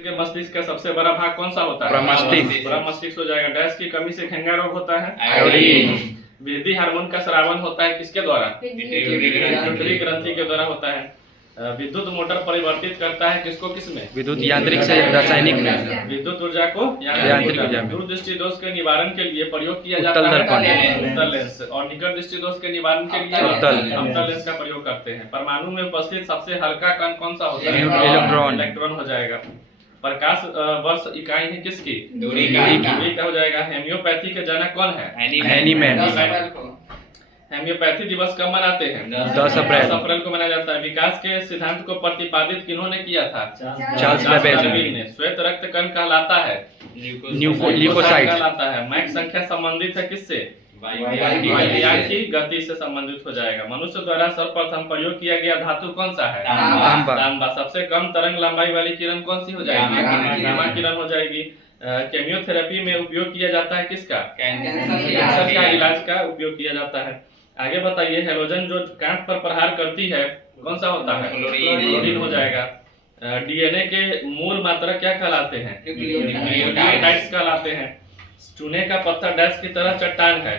के मस्तिष्क का सबसे बड़ा भाग कौन सा होता है? प्रमस्तिष्क। प्रमस्तिष्क हो जाएगा। डैश की कमी से घेंगा रोग होता है? आयोडीन। वृद्धि हार्मोन का स्रावन होता है किसके द्वारा? पिट्यूटरी ग्रंथि के द्वारा होता है। विद्युत मोटर परिवर्तित करता है किसको किसमें? विद्युत यांत्रिक से रासायनिक में। विद्युत ऊर्जा को यांत्रिक ऊर्जा में। दूरदृष्टि दोष के निवारण के लिए प्रयोग किया उत्तल जाता है दर्पण। उत्तल लेंस, और निकट दृष्टि दोष के निवारण के लिए अवतल लेंस का प्रयोग करते हैं। परमाणु में उपस्थित सबसे हल्का कण कौन सा होता है? इलेक्ट्रॉन। इलेक्ट्रॉन हो जाएगा। प्रकाश वर्ष इकाई है किसकी? दूरी का हो जाएगा। हेमियोपैथी के जनक कौन है? एनीमैन। हेमियोपैथी दिवस कब मनाते हैं? 10 अप्रैल। 10 अप्रैल को मनाया जाता है। विकास के सिद्धांत को प्रतिपादित किन्होंने किया था? चार्ल्स बेबेज ने। श्वेत रक्त कण कहलाता है? ल्यूकोसाइट। कहलाता है। मैक संख्या संबंधित है किससे? वायुयान की गति से संबंधित हो जाएगा। मनुष्य द्वारा सर्वप्रथम प्रयोग किया गया धातु कौन सा है? तांबा। सबसे कम तरंग लंबाई वाली किरण कौन सी हो जाएगी? गामा किरण हो जाएगी। केमियोथेरेपी में उपयोग किया जाता है किसका? कैंसर का इलाज का उपयोग किया जाता है। आगे बताइए, हेलोजन जो कांच पर प्रहार करती है कौन सा होता है? क्लोरीन हो जाएगा। डीएनए के मूल मात्रा क्या कहलाते हैं? न्यूक्लियोटाइड्स कहलाते हैं। चूने का पत्थर डैश की तरह चट्टान है?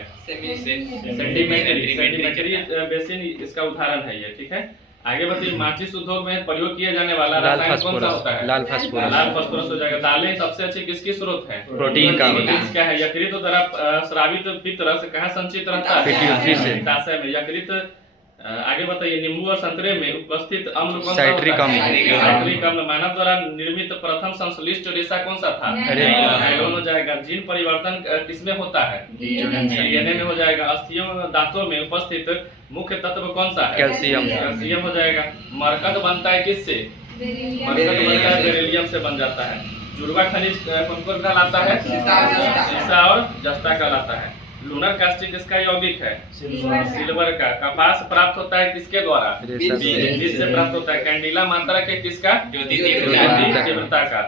सेंटीमेटरी बेसिन इसका उदाहरण है ये। ठीक है, आगे बताइए, माचिस उद्योग में प्रयोग किया जाने वाला रसायन कौन सा होता है? लाल फास्फोरस। लाल फास्फोरस हो जाएगा। दालें सबसे अच्छी किसकी स्रोत है? प्रोटीन का। क्या है? यकृत द्वारा स्रावित पित्त रस कहाँ संचित रहता है? पिट्यूटरी से। पित्ताशय में। यकृत। आगे बताइए, नींबू और संतरे में उपस्थित अम्ल कौन सा? साइट्रिक अम्ल। साइट्रिक अम्ल। मानव द्वारा निर्मित प्रथम संश्लिष्ट रेशा कौन सा था? नायलॉन हो जाएगा। जीन परिवर्तन किसमें होता है? डीएनए में हो जाएगा। अस्थियों दांतों में उपस्थित मुख्य तत्व कौन सा है? कैल्शियम। कैल्शियम हो जाएगा। मरकत बनता है किससे? मरकत बनता है बेरिलियम से बन जाता है। जुड़वा खनिज कौन कौन कहलाता है? सीसा और जस्ता कहलाता है। लूनर कास्टिक किसका यौगिक है? सिल्वर का। कपास प्राप्त होता है किसके द्वारा? बीज से प्राप्त होता है। कैंडिला मात्रा के किसका? तीव्रता का।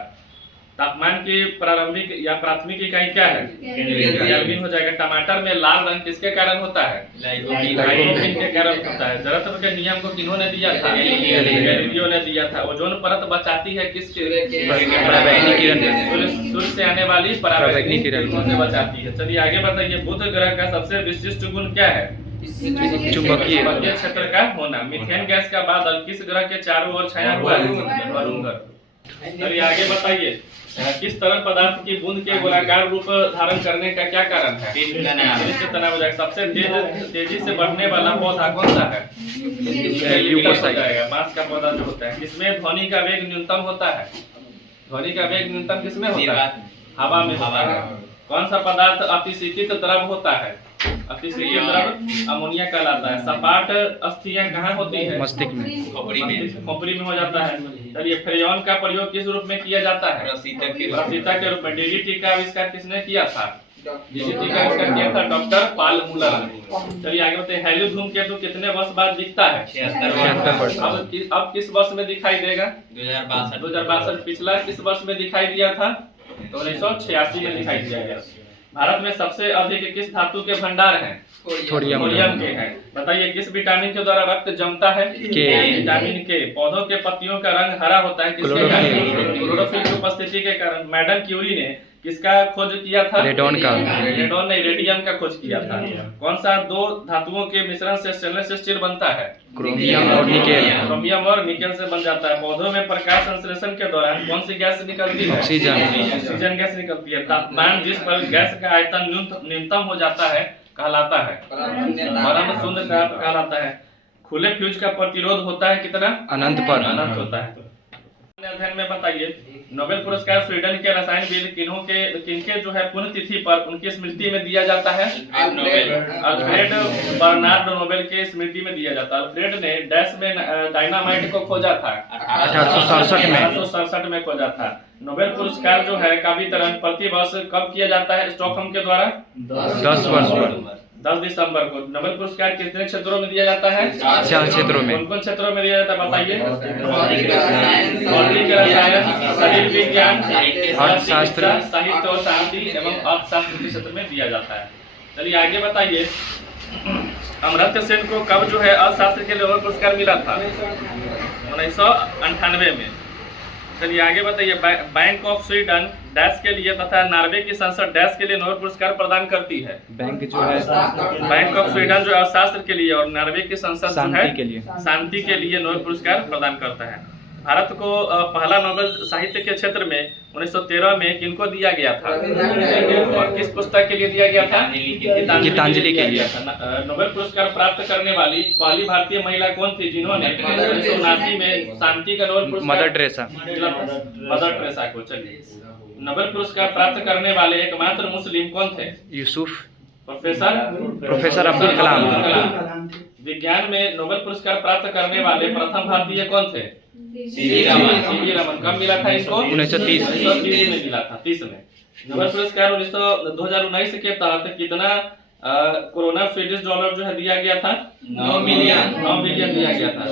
तापमान की प्रारंभिक या प्राथमिक इकाई क्या है? केल्विन हो जाएगा। टमाटर में लाल रंग किसके कारण होता है? लाइकोपीन के कारण होता है। जड़त्व के नियम को किन्होंने दिया था? गैलीलियो ने दिया था। ओजोन परत बचाती है किसके? सूर्य से आने वाली पराबैंगनी किरणों से बचाती है। चलिए आगे बताइए, बुध ग्रह का सबसे विशिष्ट गुण क्या है? चुंबकीय क्षेत्र का होना। मीथेन गैस का बादल किस ग्रह के चारों ओर छाया हुआ है? वरुण ग्रह। चलिए आगे बताइए, किस तरल पदार्थ की बूंद के गोलाकार रूप धारण करने का क्या कारण है? तनाव हो जाएगा। सबसे तेजी से बढ़ने वाला पौधा कौन सा है? बांस का पौधा जो होता है। किसमें ध्वनि का वेग न्यूनतम होता है? ध्वनि का वेग न्यूनतम किसमें होता है? हवा में होता है। कौन सा पदार्थ अतिशीतित द्रव होता है? अतिशीतित द्रव अमोनिया कहलाता है। सपाट अस्थियां कहाँ होती है? मस्तिष्क में। खोपड़ी में हो जाता है। चलिए, फ्रेयॉन का प्रयोग किस रूप में किया जाता है? प्रसीता के रूप में। डीडीटी का आविष्कार किसने किया था? डीडीटी का आविष्कार किया था डॉक्टर पाल मूलर ने। चलिए आगे बताइए, हेलियो धूमकेतु कितने वर्ष बाद दिखता है? 76 वर्ष। अब किस वर्ष में दिखाई देगा? 2062। पिछला किस वर्ष में दिखाई दिया था? 1986 में दिखाई दिया गया। भारत में सबसे अधिक किस धातु के भंडार हैं? थोरियम के हैं। बताइए, किस विटामिन के द्वारा रक्त जमता है? विटामिन के। पौधों के पत्तियों का रंग हरा होता है किसके कारण? क्लोरोफिल की उपस्थिति के कारण। मैडम क्यूरी ने किसका खोज किया था? रेडॉन ने रेडियम का खोज किया था। कौन सा दो धातुओं के मिश्रण से स्टेनलेस स्टील बनता है? क्रोमियम और निकेल। क्रोमियम और निकेल से बन जाता है। पौधों में प्रकाश संश्लेषण के दौरान कौन सी गैस निकलती है? ऑक्सीजन गैस निकलती है। तापमान जिस पर गैस का आयतन न्यूनतम हो जाता है कहलाता है? परम शून्य कहलाता है। खुले फ्यूज का प्रतिरोध होता है कितना? अनंत होता है। अध्ययन में बताइए, नोबेल पुरस्कार स्वीडन के रसायनविद किनके जो है पुण्यतिथि पर उनकी स्मृति में दिया जाता है? अल्फ्रेड बर्नार्ड नोबेल के स्मृति में दिया जाता है। अल्फ्रेड ने डैश में डायनामाइट को खोजा था? 1867 में खोजा था। नोबेल पुरस्कार जो है का वितरण प्रति वर्ष कब किया जाता है स्टॉकहोम के द्वारा? 10 वर्ष पर 10 दिसंबर को। नोबेल पुरस्कार कितने क्षेत्रों में दिया जाता है? 4 क्षेत्रों में। कौन कौन क्षेत्रों में दिया जाता है बताइए? भौतिक रसायन, शरीर विज्ञान, अर्थशास्त्र, साहित्य और शांति एवं अर्थशास्त्र के क्षेत्र में दिया जाता है। चलिए आगे बताइए, अमर्त्य सेन को कब जो है अर्थशास्त्र के लिए नोबेल पुरस्कार मिला था? 1998 में। चलिए आगे बताइए। बैंक ऑफ स्वीडन डैश के लिए तथा नॉर्वे की संसद डैश के लिए नोबेल पुरस्कार प्रदान करती है। बैंक जो है बैंक ऑफ स्वीडन जो अर्थशास्त्र के लिए और नॉर्वे की संसद जो है शांति के लिए नोबेल पुरस्कार प्रदान करता है। भारत को पहला नोबेल साहित्य के क्षेत्र में 1913 में किनको दिया गया था और किस पुस्तक के लिए दिया गया था? गीतांजलि के लिए। नोबेल पुरस्कार प्राप्त करने वाली पहली भारतीय महिला कौन थी जिन्होंने 1979 में शांति का नोबेल पुरस्कार? Mother Teresa. मदर टेरेसा को। चलिए नोबेल पुरस्कार प्राप्त करने वाले एकमात्र मुस्लिम कौन थे? यूसुफ। प्रोफेसर अब्दुल कलाम। विज्ञान में नोबेल पुरस्कार प्राप्त करने वाले प्रथम भारतीय कौन थे? सीवी रमन। कब मिला था इसको? 1930 में मिला था, 30 में। नोबेल पुरस्कार 2019 के तहत कितना कोरोना स्वीडिश डॉलर जो है दिया गया था? 9 मिलियन दिया गया था।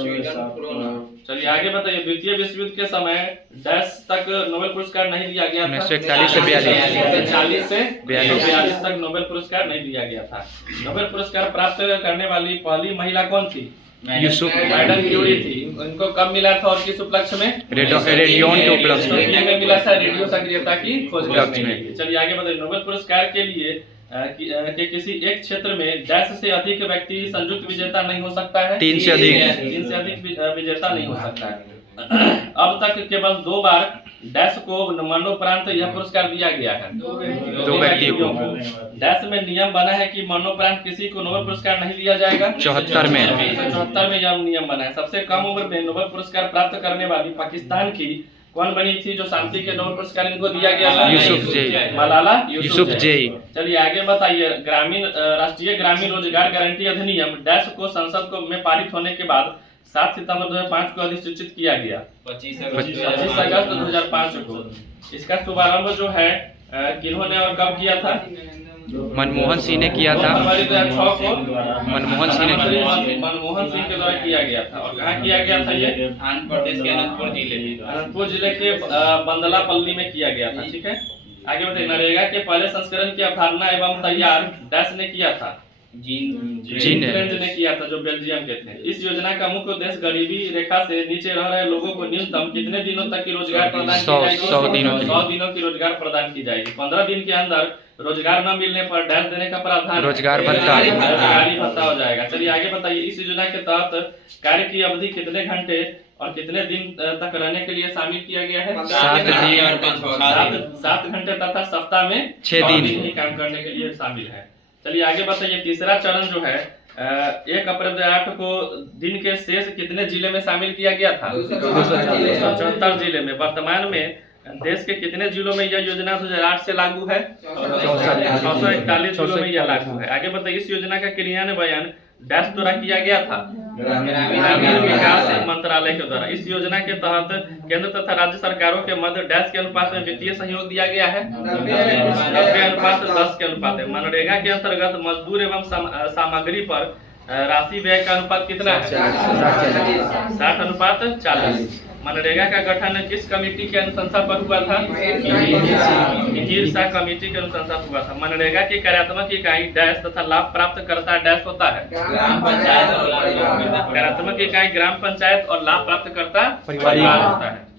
चलिए आगे बताइए। द्वितीय विश्व युद्ध के समय डैश तक नोबेल पुरस्कार नहीं दिया गया था? 1941 से 40 से 42 तक नोबेल पुरस्कार नहीं दिया गया था। नोबेल पुरस्कार प्राप्त करने वाली पहली महिला कौन थी? यूसुफ। मैडम क्यूरी थी। उनको कब मिला था और किस उपलक्ष्य में? रेडियोन के उपलक्ष्य में मिला था, रेडियो सक्रियता की खोज करने के लिए। चलिए आगे बताइए। नोबेल पुरस्कार के लिए के किसी एक क्षेत्र में डैश से अधिक व्यक्ति संयुक्त विजेता नहीं हो सकता है? 3 से अधिक विजेता नहीं हो सकता है। अब तक केवल 2 बार डैश को मरणोपरांत यह पुरस्कार दिया गया है। 2 व्यक्तियों को। डैश में नियम बना है कि मरणोपरांत किसी को नोबेल पुरस्कार नहीं दिया जाएगा। 74 में यह नियम बना है। सबसे कम उम्र में नोबेल पुरस्कार प्राप्त करने वाली पाकिस्तान की कौन बनी थी जो शांति के नोबेल पुरस्कार इनको दिया गया था? मलाला यूसुफजई। चलिए आगे बताइए। राष्ट्रीय ग्रामीण रोजगार गारंटी अधिनियम डैश को संसद को में पारित होने के बाद 7 सितंबर 2005 को अधिसूचित किया गया। 25 अगस्त 2005 को। इसका शुभारंभ जो है किन्होंने और कब किया था? मनमोहन सिंह ने किया था। फरवरी 2006 को मनमोहन सिंह के द्वारा किया गया था। और कहाँ किया गया था? ये आंध्र प्रदेश के अनंतपुर जिले के बंदलापल्ली में किया गया था। ठीक है आगे बताइए। नरेगा के पहले संस्करण की अवधारणा एवं तैयार डैश ने किया था? जीन ने किया था, जो बेल्जियम के थे। इस योजना का मुख्य उद्देश्य गरीबी रेखा से नीचे रह रहे लोगों को न्यूनतम कितने दिनों तक की रोजगार प्रदान की जाएगी? 100 दिनों की रोजगार प्रदान की जाएगी। 15 दिन के अंदर रोजगार न मिलने पर डैश देने का प्रावधान रोजगार भत्ता हो जाएगा। चलिए आगे बताइए। इस योजना के तहत कार्य की अवधि कितने घंटे और कितने दिन तक रहने के लिए शामिल किया गया है? 7 घंटे तथा सप्ताह में 6 दिन ही काम करने के लिए शामिल है। चलिए आगे बताइए। तीसरा चरण जो है 1 अप्रैल 2008 को दिन के शेष कितने जिले में शामिल किया गया था? 274 जिले में। वर्तमान में देश के कितने जिलों में यह योजना 2008 से लागू है? 641 जिलों में यह लागू है। आगे बताइए। इस योजना का क्रियान्वयन डैश द्वारा किया गया था? ग्रामीण विकास मंत्रालय के द्वारा। इस योजना के तहत केंद्र तथा राज्य सरकारों के मध्य डैश के अनुपात में वित्तीय सहयोग दिया गया है? 90:10 के अनुपात है। मनरेगा के अंतर्गत मजदूर एवं सामग्री पर राशि व्यय का अनुपात कितना है? 60:40। मनरेगा का गठन किस कमेटी के अनुशंसा पर हुआ था? हिरसा कमेटी के अनुशंसा हुआ था। मनरेगा की कार्यात्मक इकाई डैश तथा लाभ प्राप्त करता डैश होता है? कार्यात्मक इकाई ग्राम पंचायत और लाभ प्राप्त करता परिवार होता है।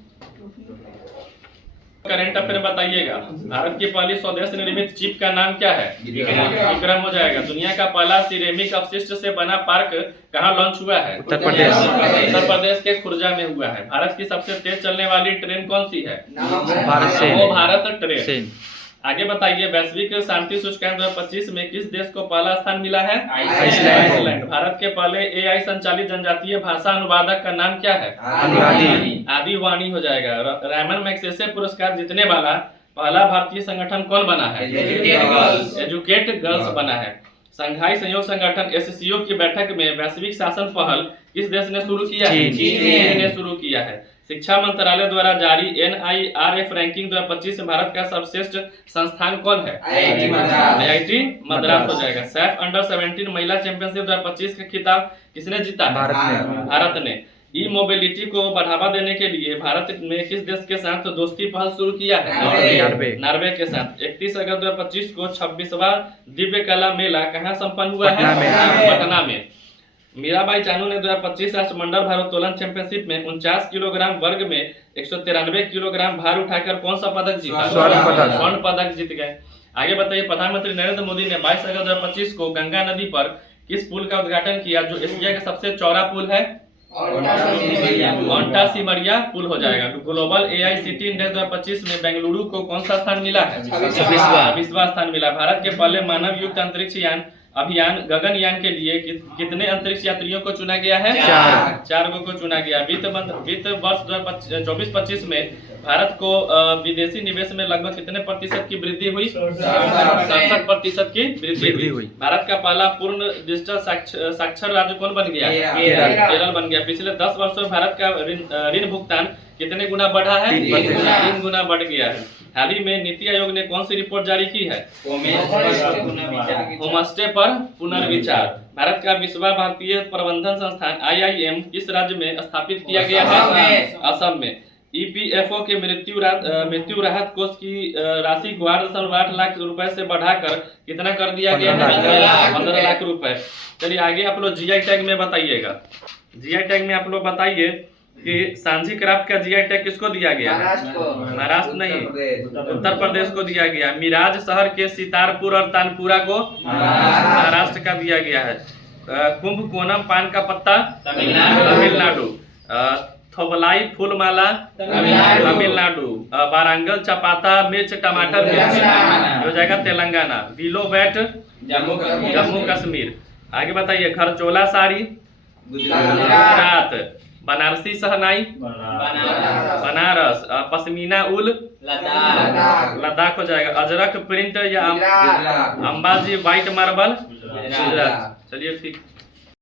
करंट अफेयर बताइएगा। भारत की पहली स्वदेश निर्मित चिप का नाम क्या है? विक्रम हो जाएगा। दुनिया का पहला सिरेमिक अपशिष्ट से बना पार्क कहाँ लॉन्च हुआ है? उत्तर प्रदेश के खुर्जा में हुआ है। भारत की सबसे तेज चलने वाली ट्रेन कौन सी है? भारत ट्रेन। आगे बताइए। वैश्विक शांति सूचकांक 2025 में किस देश को पहला स्थान मिला है? आइसलैंड। भारत के पहले AI संचालित जनजातीय भाषा अनुवादक का नाम क्या है? आदि वाणी हो जाएगा। रैमन मैग्सेसे पुरस्कार जीतने वाला पहला भारतीय संगठन कौन बना है? एजुकेट गर्ल्स बना है। संघाई सहयोग संगठन SCO की बैठक में वैश्विक शासन पहल किस देश ने शुरू किया है? चीन ने शुरू किया है। शिक्षा मंत्रालय द्वारा जारी NIRF रैंकिंग 2025 में भारत का सर्वश्रेष्ठ संस्थान कौन है? IIT मद्रास हो जाएगा। सैफ अंडर 17 महिला चैंपियनशिप 2025 का खिताब किसने जीता? भारत ने। ई मोबिलिटी को बढ़ावा देने के लिए भारत में किस देश के साथ दोस्ती पहल शुरू किया है? नॉर्वे के साथ। 31 अगस्त 2025 को 26वां दिव्य कला मेला कहाँ संपन्न हुआ है? पटना में। मीराबाई चानू ने 2025 राष्ट्रमंडल भारोत्तोलन चैंपियनशिप में 49 किलोग्राम वर्ग में 193 किलोग्राम भार उठाकर कौन सा पदक जीता? स्वर्ण पदक जीत गए। आगे बताइए, प्रधानमंत्री नरेंद्र मोदी ने 22 अगस्त 2025 को गंगा नदी पर किस पुल का उद्घाटन किया जो एशिया का सबसे चौड़ा पुल है? ओंटा सिमरिया पुल हो जाएगा। ग्लोबल AICTE इंडेक्स 2025 में बेंगलुरु को कौन सा स्थान मिला है? 20वां स्थान मिला। भारत के पहले मानव युक्त अंतरिक्ष यान अभियान गगनयान के लिए कितने अंतरिक्ष यात्रियों को चुना गया है? 4 को चुना गया। वित्त वर्ष 2024-25 में भारत को विदेशी निवेश में लगभग कितने प्रतिशत की वृद्धि हुई? 67% की वृद्धि हुई। भारत का पहला पूर्ण डिजिटल साक्षर राज्य कौन बन गया? केरल बन गया। पिछले 10 वर्षों में भारत का ऋण भुगतान कितने गुना बढ़ा है? 3 गुना बढ़ गया है। हाल ही में नीति आयोग ने कौन सी रिपोर्ट जारी की है? होमस्टे पर पुनर्विचार। भारत का विश्व भारतीय प्रबंधन संस्थान IIM किस राज्य में स्थापित किया गया है? असम में। EPFO के मृत्यु राहत कोष की राशि को 8.8 लाख रुपए से बढ़ाकर कितना कर दिया गया है? 15 लाख रुपए। चलिए आगे आप लोग GI टैग में बताइएगा। GI टैग में आप लोग बताइए कि सांझी क्राफ्ट का GI टैग किसको दिया गया? महाराष्ट्र नहीं, उत्तर प्रदेश को दिया गया। मिराज शहर के सितारपुर और तानपुरा को महाराष्ट्र का दिया गया है। कुंभकोणम पान का पत्ता तमिलनाडु। थोबलाई फूलमाला तमिलनाडु। वारंगल चपाता मिर्च टमाटर मिर्च हो जाएगा तेलंगाना। Willow bat Jammu Kashmir. आगे बताइए, खरचोला साड़ी गुजरात। बनारसी सहनाई बनारस। पश्मीना उल लद्दाख हो जाएगा। अजरक प्रिंट या अंबाजी व्हाइट मार्बल गुजरात। चलिए ठीक।